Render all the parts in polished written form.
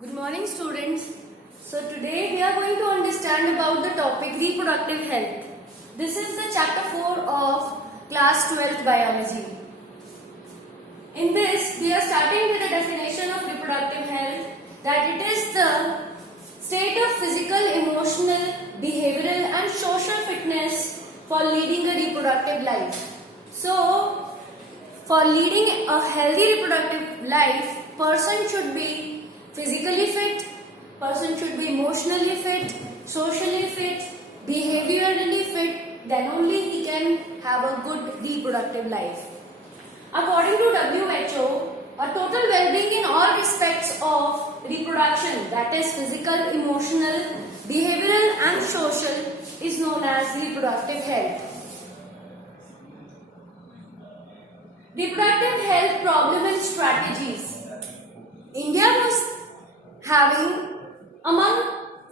Good morning, students. So today we are going to understand about the topic reproductive health. This is the chapter 4 of class 12th biology. In this we are starting with the definition of reproductive health, that it is the state of physical, emotional, behavioral and social fitness for leading a reproductive life. So for leading a healthy reproductive life, person should be physically fit, person should be emotionally fit, socially fit, behaviorally fit, then only he can have a good reproductive life. According to WHO, a total well-being in all respects of reproduction, that is physical, emotional, behavioral and social, is known as reproductive health. Reproductive health problem and strategies. India was having among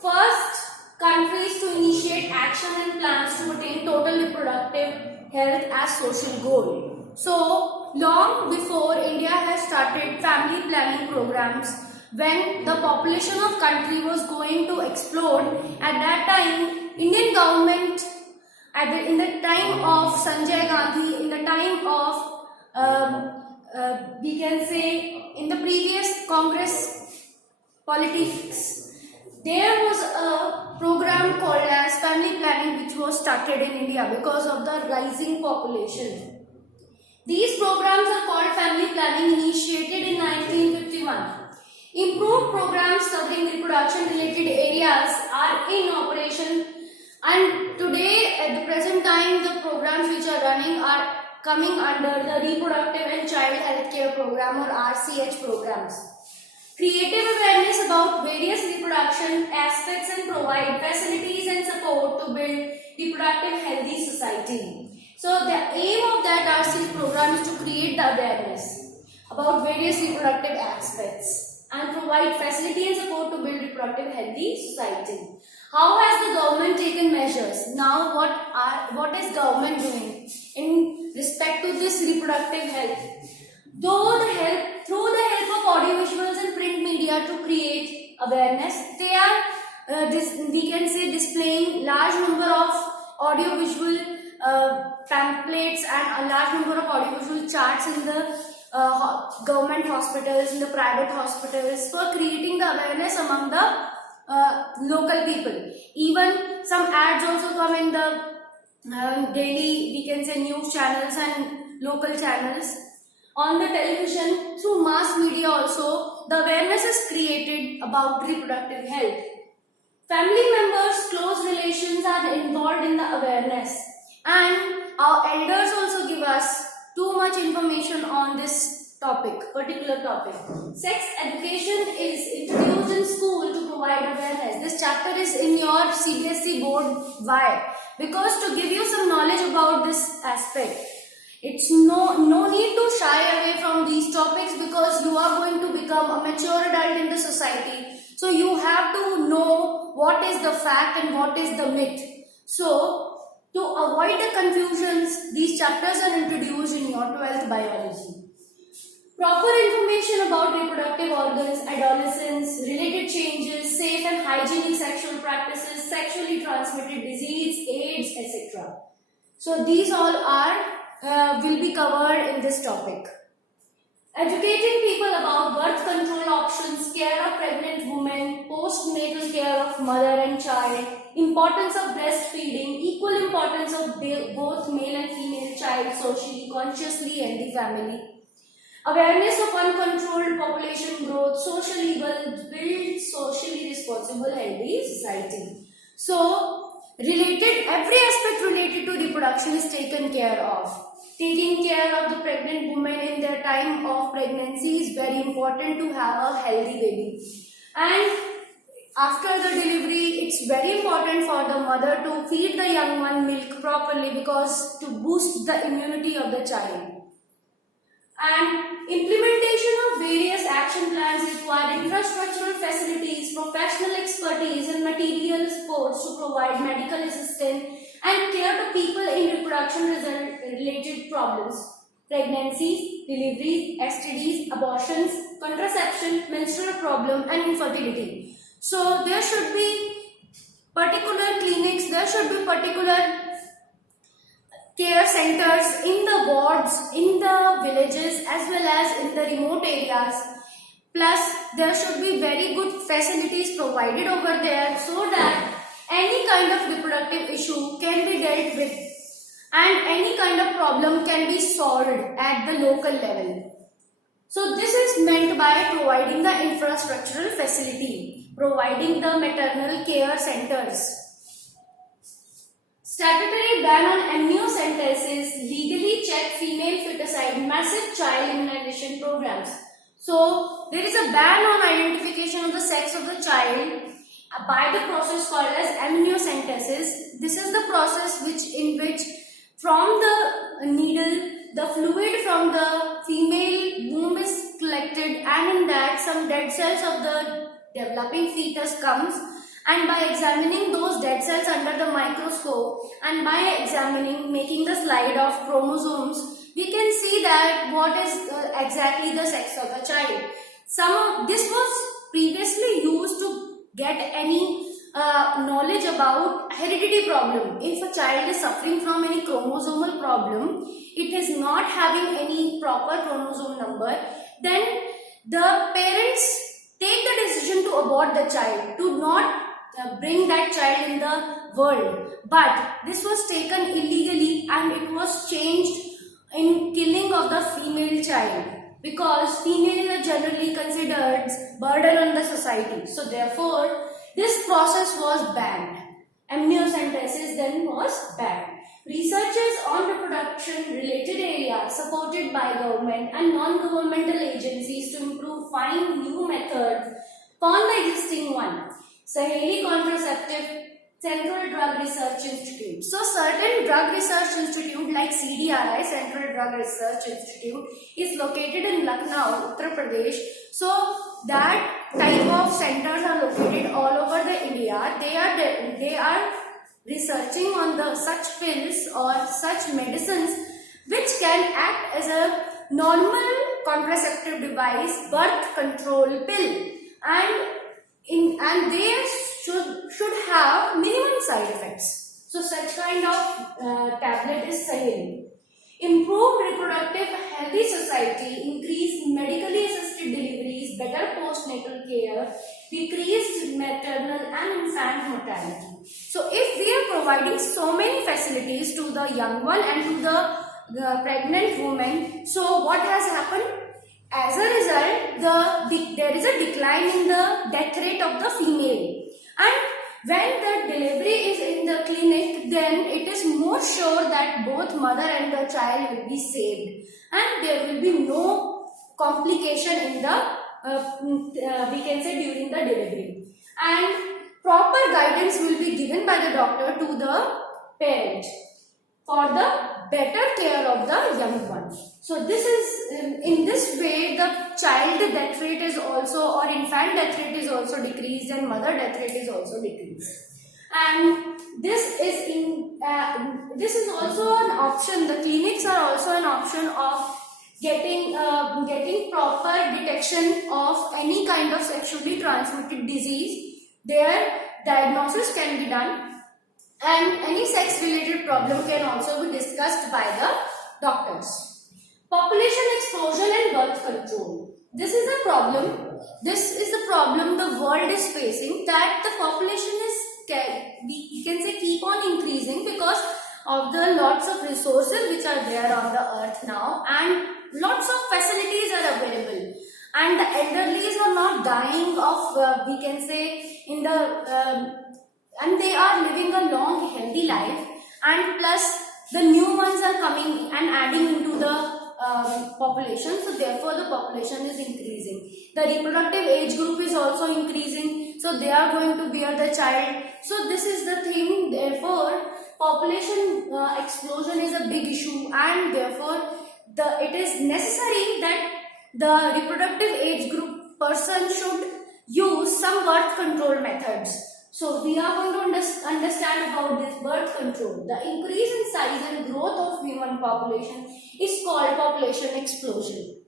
first countries to initiate action and plans to attain total reproductive health as social goal. So long before India has started family planning programs, when the population of country was going to explode, at that time Indian government, in the time of Sanjay Gandhi, in the time of we can say in the previous Congress politics, there was a program called as family planning which was started in India because of the rising population. These programs are called family planning, initiated in 1951. Improved programs covering reproduction related areas are in operation, and today at the present time the programs which are running are coming under the Reproductive and Child Healthcare Program or RCH programs. Creative awareness about various reproduction aspects and provide facilities and support to build reproductive healthy society. So the aim of that RCH program is to create the awareness about various reproductive aspects and provide facility and support to build reproductive healthy society. How has the government taken measures? Now what is government doing in respect to this reproductive health? Through the help of audiovisuals and print media to create awareness, they are we can say displaying large number of audiovisual pamphlets and a large number of audiovisual charts in the government hospitals, in the private hospitals, for creating the awareness among the local people. Even some ads also come in the daily, we can say, news channels and local channels. On the television, through mass media also, the awareness is created about reproductive health. Family members, close relations are involved in the awareness, and our elders also give us too much information on this particular topic. Sex education is introduced in school to provide awareness. This chapter is in your CBSE board. Why? Because to give you some knowledge about this aspect. It's no need to shy away from these topics, because you are going to become a mature adult in the society. So you have to know what is the fact and what is the myth. So to avoid the confusions, these chapters are introduced in your 12th biology. Proper information about reproductive organs, adolescence, related changes, safe and hygienic sexual practices, sexually transmitted disease, AIDS, etc. So these all are will be covered in this topic. Educating people about birth control options, care of pregnant women, postnatal care of mother and child, importance of breastfeeding, equal importance of both male and female child socially, consciously and the family. Awareness of uncontrolled population growth, social evil, build socially responsible healthy society. So every aspect related to reproduction is taken care of. Taking care of the pregnant women in their time of pregnancy is very important to have a healthy baby. And after the delivery, it's very important for the mother to feed the young one milk properly, because to boost the immunity of the child. And implementation of various action plans require infrastructural facilities, professional expertise and material supports to provide medical assistance and care to people in reproduction related problems. pregnancies, deliveries, STDs, abortions, contraception, menstrual problem and infertility. So there should be particular clinics, there should be particular care centers in the wards, in the villages as well as in the remote areas. Plus there should be very good facilities provided over there so that any kind of reproductive issue can be dealt with and any kind of problem can be solved at the local level. So this is meant by providing the infrastructural facility, providing the maternal care centers. Statutory ban on amniocentesis, legally check female feticide, massive child immunization programs. So there is a ban on identification of the sex of the child by the process called as amniocentesis. This is the process in which from the needle the fluid from the female womb is collected, and in that some dead cells of the developing fetus comes, and by examining those dead cells under the microscope and by making the slide of chromosomes, we can see that what is exactly the sex of the child. This was previously used to get any knowledge about heredity problem. If a child is suffering from any chromosomal problem, it is not having any proper chromosome number, then the parents take the decision to abort the child, to not bring that child in the world. But this was taken illegally and it was changed in killing of the female child, because females are generally considered burden on the society. So therefore this process was banned. Amniocentesis then was banned. Researches on reproduction related areas supported by government and non-governmental agencies to find new methods upon the existing one. Saheli Contraceptive Central Drug Research Institute. So certain drug research institute like CDRI, Central Drug Research Institute, is located in Lucknow, Uttar Pradesh. So that type of centers are located all over the India. They are researching on such pills or such medicines which can act as a normal contraceptive device, birth control pill, and they should have minimum side effects. So such kind of tablet is Saheli. Improved reproductive healthy society, increased medically assisted deliveries, better postnatal care, decreased maternal and infant mortality. So if we are providing so many facilities to the young one and to the pregnant woman, so what has happened? As a result, there is a decline in the death rate of the female. And when the delivery is in the clinic, then it is more sure that both mother and the child will be saved. And there will be no complication in we can say during the delivery. And proper guidance will be given by the doctor to the parent for the better care of the young one. So this is, in this way, the child death rate is also, or infant death rate is also decreased, and mother death rate is also decreased. And this is also an option. The clinics are also an option of getting proper detection of any kind of sexually transmitted disease. Their diagnosis can be done, and any sex related problem can also be discussed by the doctors. Population explosion and birth control. This is the problem. This is the problem the world is facing, that the population is, we can say, keep on increasing because of the lots of resources which are there on the earth now, and lots of facilities are available, and the elderlies are not dying of we can say in the and they are living a long healthy life, and plus the new ones are coming and adding into the population. So therefore the population is increasing. The reproductive age group is also increasing, so they are going to bear the child. So this is the thing. Therefore population explosion is a big issue, and therefore it is necessary that the reproductive age group person should use some birth control methods. So we are going to understand about this birth control. The increase in size and growth of human population is called population explosion.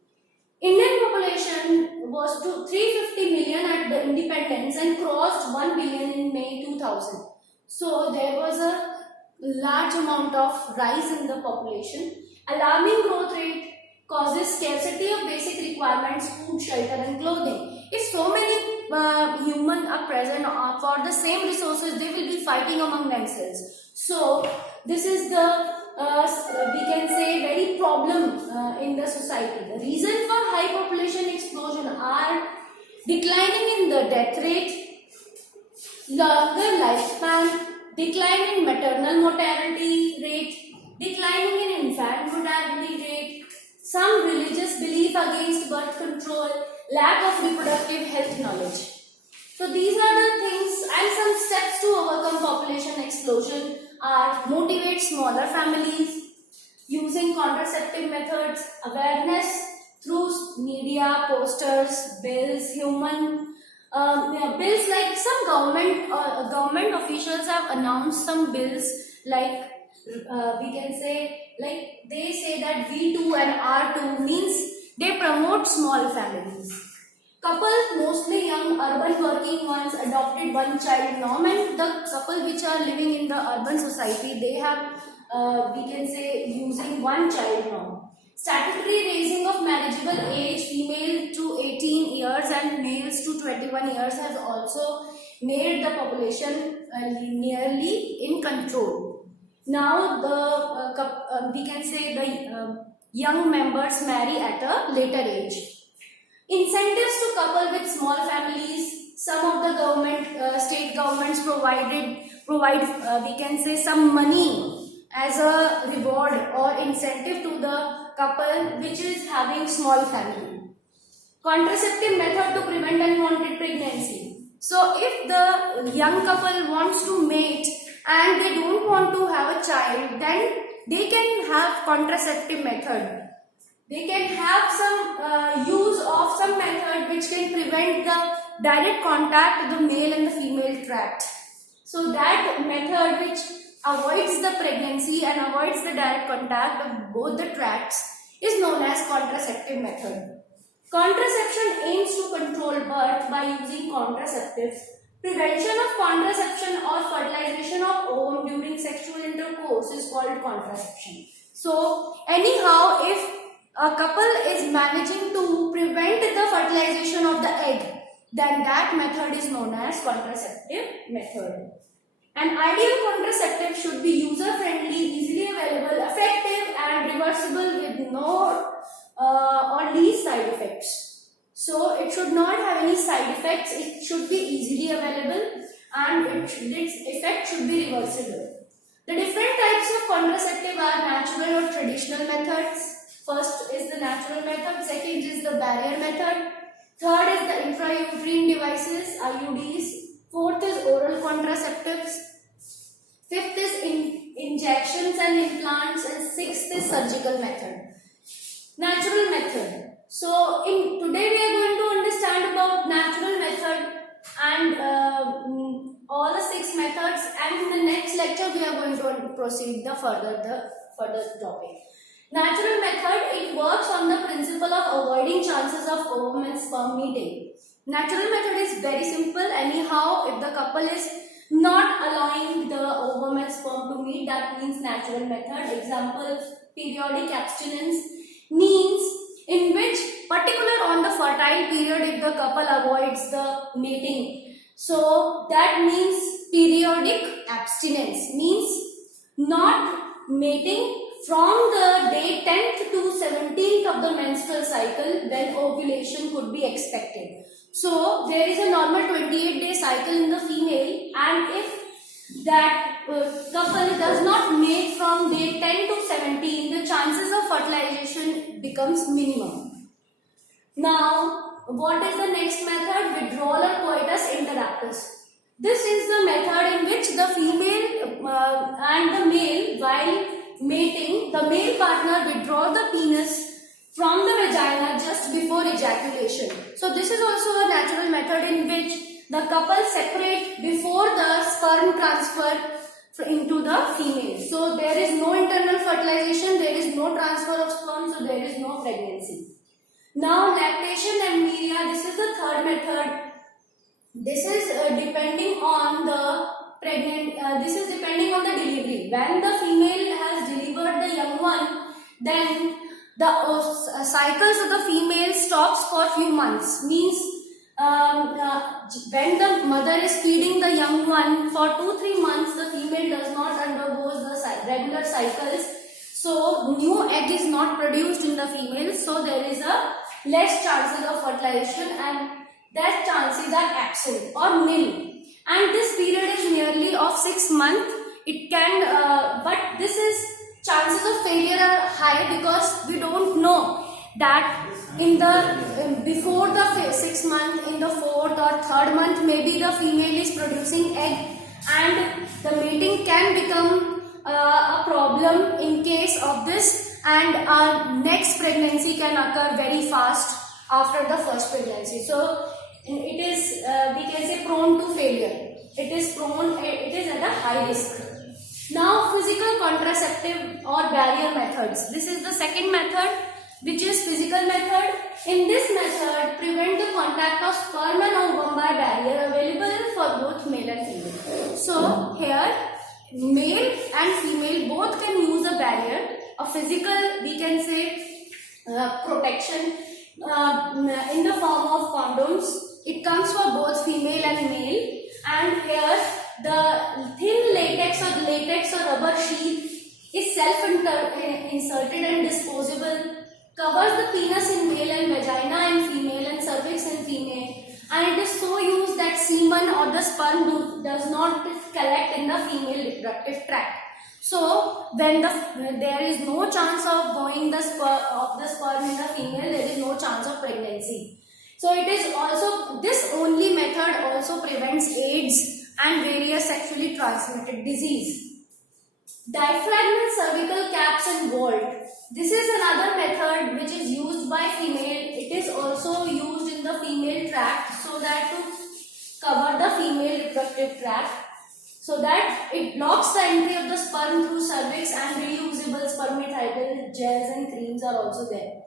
Indian population was to 350 million at the independence and crossed 1 billion in May 2000. So there was a large amount of rise in the population. Alarming growth rate causes scarcity of basic requirements, food, shelter and clothing. If so many humans are present for the same resources, they will be fighting among themselves. So this is the we can say very problem in the society. The reason for high population explosion are declining in the death rate, longer lifespan, decline in maternal mortality rate, declining in infant mortality rate, some religious belief against birth control, lack of reproductive health knowledge. So these are the things, and some steps to overcome population explosion are motivate smaller families, using contraceptive methods, awareness through media, posters, bills, bills like some government officials have announced some bills like we can say like they say that V2 and R2 means they promote small families. Couples, mostly young urban working ones, adopted one child norm, and the couple which are living in the urban society, they have we can say using one child norm. Statutory raising of marriageable age, female to 18 years and males to 21 years, has also made the population nearly in control. Now the we can say the young members marry at a later age. Incentives to couple with small families. Some of the government, state governments provide we can say some money as a reward or incentive to the couple which is having small family. Contraceptive method to prevent unwanted pregnancy. So if the young couple wants to mate and they don't want to have a child, then they can have contraceptive method. They can have some use of some method which can prevent the direct contact of the male and the female tract. So that method which avoids the pregnancy and avoids the direct contact of both the tracts is known as contraceptive method. Contraception aims to control birth by using contraceptives. Prevention of contraception or fertilization of ovum during sexual intercourse is called contraception. So anyhow, if a couple is managing to prevent the fertilization of the egg, then that method is known as contraceptive method. An ideal contraceptive should be user-friendly, easily available, effective and reversible with no or least side effects. So it should not have any side effects, it should be easily available and its effect should be reversible. The different types of contraceptive are natural or traditional methods. First is the natural method, second is the barrier method, third is the intrauterine devices, IUDs, fourth is oral contraceptives, fifth is injections and implants, and sixth is surgical method. Natural method. So today we are going to understand about natural method and all the 6 methods, and in the next lecture we are going to proceed the further topic. Natural method, it works on the principle of avoiding chances of ovum and sperm meeting. Natural method is very simple. Anyhow, if the couple is not allowing the ovum and sperm to meet, that means natural method. Example, periodic abstinence means in which particular on the fertile period if the couple avoids the mating. So that means periodic abstinence means not mating from the day 10th to 17th of the menstrual cycle when ovulation could be expected. So there is a normal 28-day cycle in the female, and if that couple does not mate from day 10 to 17, the chances of fertilization becomes minimum. Now, what is the next method? Withdrawal or coitus interruptus. This is the method in which the female and the male, while mating, the male partner withdraw the penis from the vagina just before ejaculation. So this is also a natural method in which the couple separate before the sperm transfer into the female. So there is no internal fertilization, there is no transfer of sperm, so there is no pregnancy. Now lactation amnesia, this is the third method. This is depending on the this is depending on the delivery. When the female has delivered the young one, then the cycles of the female stops for few months. Means when the mother is feeding the young one for 2-3 months, the female does not undergo the regular cycles. So new egg is not produced in the female. So there is a less chances of fertilization, and that chances are absent or nil. And this period is nearly of 6 months. It can, but this is chances of failure are high because we don't know that in the before the 6 month, in the 4th or 3rd month, maybe the female is producing egg, and the mating can become a problem in case of this, and our next pregnancy can occur very fast after the first pregnancy. So it is we can say prone to failure. It is at a high risk. Now physical contraceptive or barrier methods. This is the second method, which is physical method. In this method, prevent the contact of sperm and ovum by barrier available for both male and female. So here male and female both can use a barrier, a physical, we can say protection in the form of condoms. It comes for both female and male, and here the thin latex or rubber sheath is self-inserted and disposable, covers the penis in male and vagina in female and cervix in female, and it is so used that semen or the sperm does not collect in the female reproductive tract. So when there is no chance of going the sperm in the female, there is no chance of pregnancy. So it is also, this only method also prevents AIDS and various sexually transmitted disease. Diaphragmal cervical caps and vault. This is another method which is used by female. It is also used in the female tract, so that to cover the female reproductive tract, so that it blocks the entry of the sperm through cervix, and reusable spermicide gels and creams are also there.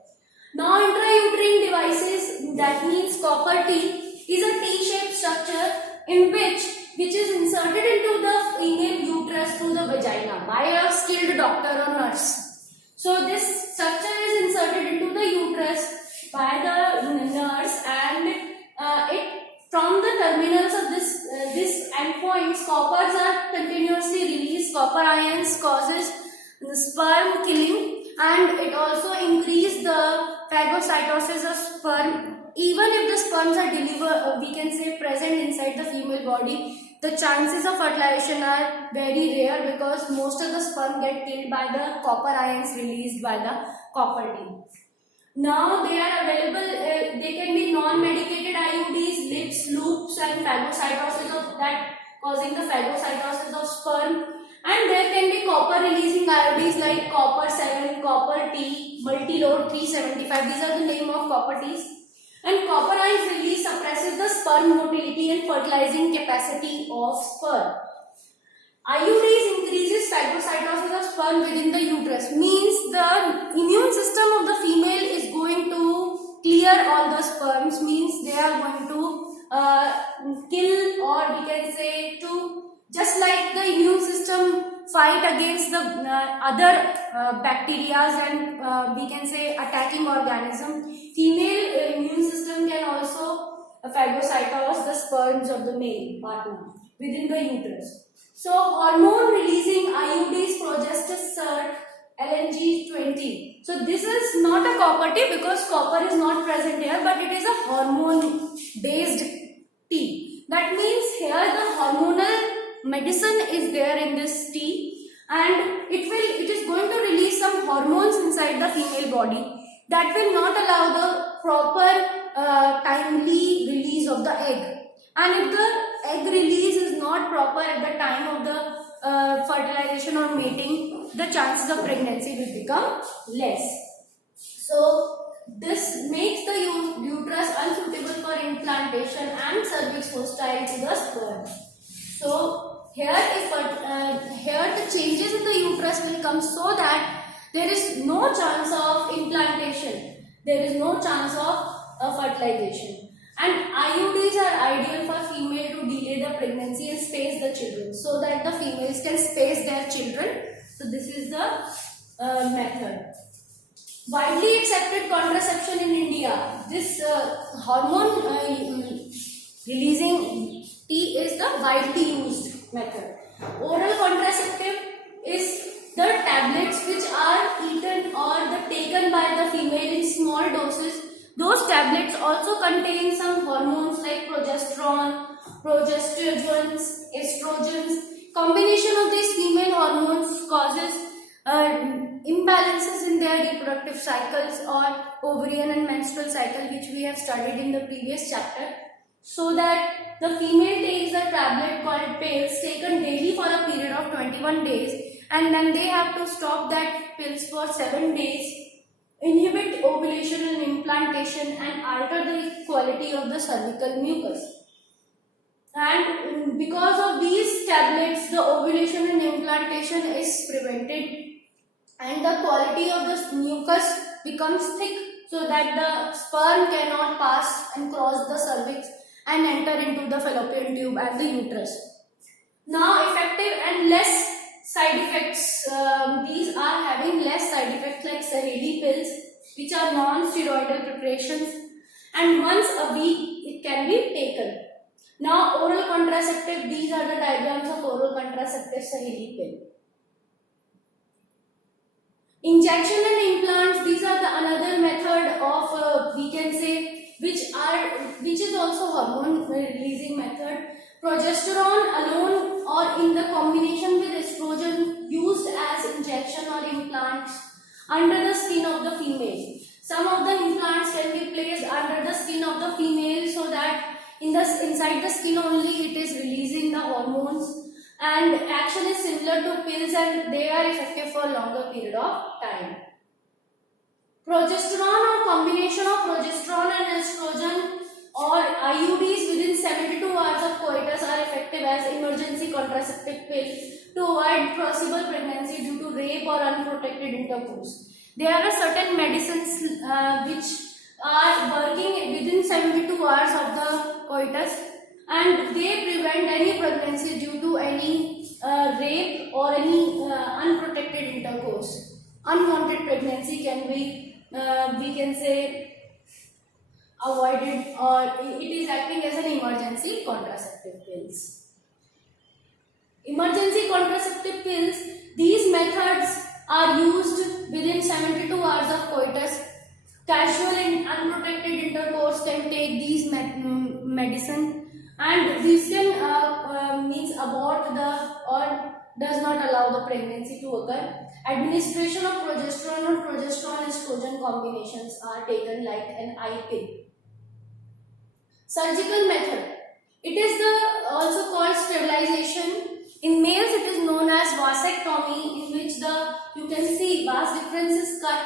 Now intrauterine devices, that means copper T, is a T-shaped structure in which is inserted into the female uterus through the vagina by a skilled doctor or nurse. So this structure is inserted into the uterus by the nurse, and it from the terminals of this endpoints, coppers are continuously released. Copper ions causes the sperm killing, and it also increases the phagocytosis of sperm. Even if the sperms are delivered, we can say present inside the female body, the chances of fertilization are very rare because most of the sperm get killed by the copper ions released by the copper T. Now they are available, they can be non-medicated IUDs, lips, loops, and phagocytosis of that, causing the phagocytosis of sperm. And there can be copper releasing IUDs like copper 7, copper T, multi-load 375. These are the name of copper Ts. And copper ions release suppresses the sperm motility and fertilizing capacity of sperm. IUDs increases phagocytosis of sperm within the uterus. Means the immune system of the female is going to clear all the sperms. Means they are going to kill, or we can say to, just like the immune system fight against the other bacteria and we can say attacking organism, female immune system can also phagocytose the sperms of the male partner within the uterus. So hormone releasing IUDs, progestin, LNG20. So this is not a copper T because copper is not present here, but it is a hormone based T. That means here the hormonal medicine is there in this tea, and it is going to release some hormones inside the female body that will not allow the proper timely release of the egg. And if the egg release is not proper at the time of the fertilization or mating, the chances of pregnancy will become less. So this makes the uterus unsuitable for implantation implantation and cervix hostile to the sperm. So here the changes in the uterus will come so that there is no chance of implantation. There is no chance of fertilization. And IUDs are ideal for female to delay the pregnancy and space the children, so that the females can space their children. So this is the method. Widely accepted contraception in India. This hormone releasing T is the widely used method. Oral contraceptive is the tablets which are eaten or taken by the female in small doses. Those tablets also contain some hormones like progesterone, progestogens, estrogens. Combination of these female hormones causes imbalances in their reproductive cycles or ovarian and menstrual cycle, which we have studied in the previous chapter. So that the female takes a tablet called pills taken daily for a period of 21 days, and then they have to stop that pills for 7 days, inhibit ovulation and implantation, and alter the quality of the cervical mucus. And because of these tablets, the ovulation and implantation is prevented, and the quality of the mucus becomes thick, so that the sperm cannot pass and cross the cervix and enter into the fallopian tube and the uterus. Now, effective and less side effects. These are having less side effects like Saheli pills, which are non-steroidal preparations, and once a week it can be taken. Now, oral contraceptive. These are the diagrams of oral contraceptive Saheli pill. Injection and implants. These are the another method of we can say which is also hormone releasing method. Progesterone alone or in the combination with estrogen used as injection or implants under the skin of the female. Some of the implants can be placed under the skin of the female, so that inside the skin only it is releasing the hormones, and action is similar to pills and they are effective for longer period of time. Progesterone or combination of progesterone and estrogen or IUDs within 72 hours of coitus are effective as emergency contraceptive pill to avoid possible pregnancy due to rape or unprotected intercourse. There are certain medicines which are working within 72 hours of the coitus, and they prevent any pregnancy due to any rape or any unprotected intercourse. Unwanted pregnancy can be we can say avoided, or it is acting as an emergency contraceptive pills. Emergency contraceptive pills, these methods are used within 72 hours of coitus. Casual and unprotected intercourse can take these medicine, and this can means abort the or does not allow the pregnancy to occur. Administration of progesterone or progesterone-estrogen combinations are taken like an eye pill. Surgical method. It is also called sterilization. In males, it is known as vasectomy, in which you can see vas deferens is cut